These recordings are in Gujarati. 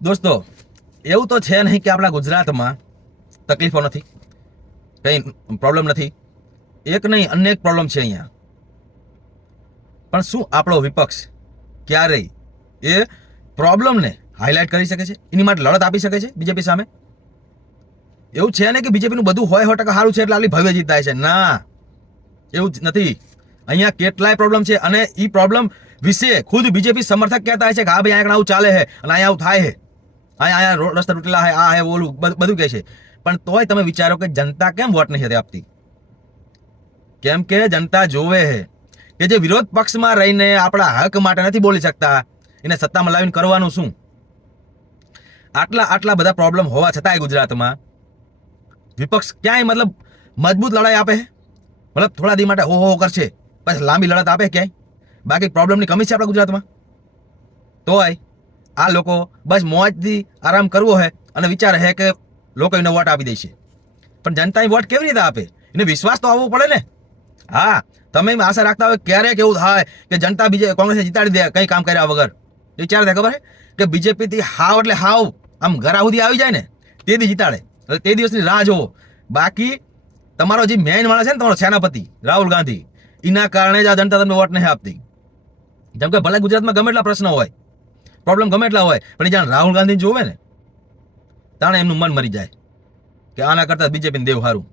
દોસ્તો, એવું તો છે નહીં કે આપણા ગુજરાતમાં તકલીફો નથી, કંઈ પ્રોબ્લેમ નથી. એક નહીં અનેક પ્રોબ્લેમ છે અહીંયા. પણ શું આપણો વિપક્ષ ક્યારેય એ પ્રોબ્લેમને હાઇલાઇટ કરી શકે છે, એની માટે લડત આપી શકે છે બીજેપી સામે? એવું છે ને કે બીજેપીનું બધું 100% સારું છે એટલે આટલી ભવ્ય જીત થાય છે? ના, એવું જ નથી. અહીંયા કેટલાય પ્રોબ્લેમ છે અને એ પ્રોબ્લેમ વિશે ખુદ બીજેપી સમર્થક કહેતા છે કે હા ભાઈ અહીંયા આવું ચાલે છે અને અહીંયા આવું થાય છે, અહીંયા રસ્તા તૂટેલા છે, આ હે ઓલું બધું કહે છે. પણ તોય તમે વિચારો કે જનતા કેમ વોટ નથી આપતી? કેમ કે જનતા જોવે છે કે જે વિરોધ પક્ષમાં રહીને આપણા હક માટે નથી બોલી શકતા, એને સત્તામાં લાવીને કરવાનું શું? આટલા બધા પ્રોબ્લેમ હોવા છતાંય ગુજરાતમાં વિપક્ષ ક્યાંય મતલબ મજબૂત લડાઈ આપે છે? મતલબ થોડા દી માટે હો કરશે, પછી લાંબી લડત આપે ક્યાંય? બાકી પ્રોબ્લેમની કમી છે આપણા ગુજરાતમાં. તોય આ લોકો બસ મોજથી આરામ કરવો છે અને વિચારે છે કે લોકો એને વોટ આપી દેશે. પણ જનતાએ વોટ કેવી રીતે આપે? એને વિશ્વાસ તો આવવો પડે ને. હા, તમે આશા રાખતા હોય ક્યારેક એવું થાય કે જનતા કોંગ્રેસને જીતાડી દે કંઈ કામ કર્યા વગર? વિચાર થાય ખબર છે કે બીજેપીથી હાવ એટલે હાવ આમ ઘરા સુધી આવી જાય ને તે દી જીતાડે, તે દિવસની રાહ જોવો. બાકી તમારો જે મેઇન માણસ છે ને, તમારો સેનાપતિ રાહુલ ગાંધી, એના કારણે જ આ જનતા તમને વોટ નહીં આપતી. જેમ કે ભલે ગુજરાતમાં ગમે એટલા પ્રશ્નો હોય, પ્રોબ્લેમ ગમે એટલા હોય, પણ એ જાણે રાહુલ ગાંધી જોવે ને તાણે એમનું મન મરી જાય કે આના કરતા બીજેપીને દેવ સારું.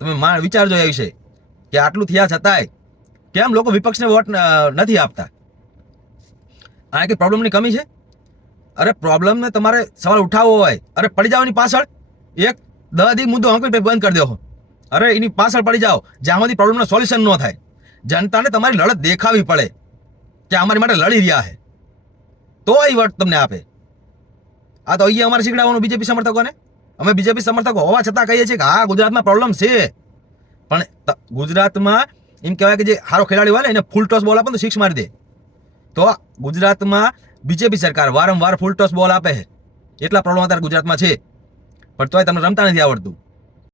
તમે વિચારજો એ વિશે કે આટલું થયા છતાંય કેમ લોકો વિપક્ષને વોટ નથી આપતા? આ કે પ્રોબ્લેમની કમી છે? અરે પ્રોબ્લેમને તમારે સવાલ ઉઠાવવો હોય, અરે પડી જાઓની પાછળ એક 10 દી મુદ્દો હંકવી બંધ કરી દો. અરે એની પાછળ પડી જાઓ જ્યાં સુધી પ્રોબ્લેમનો સોલ્યુશન ન થાય. જનતાને તમારી લડત દેખાવી પડે કે અમારી માટે લડી રહ્યા છે, તો એ વોટ તમને આપે. આ તો અહીંયા અમારે શીખડાવવાનું બીજેપી સમર્થકોને. અમે બીજેપી સમર્થકો હોવા છતાં કહીએ છીએ કે હા ગુજરાતમાં પ્રોબ્લેમ છે, પણ ગુજરાતમાં એમ કહેવાય કે જે સારો ખેલાડી હોય ને એને ફૂલ ટોસ બોલ આપે તો 6 મારી દે. તો ગુજરાતમાં બીજેપી સરકાર વારંવાર ફૂલ ટોસ બોલ આપે છે, એટલા પ્રોબ્લેમ અત્યારે ગુજરાતમાં છે. પણ તોય તમને રમતા નથી આવડતું.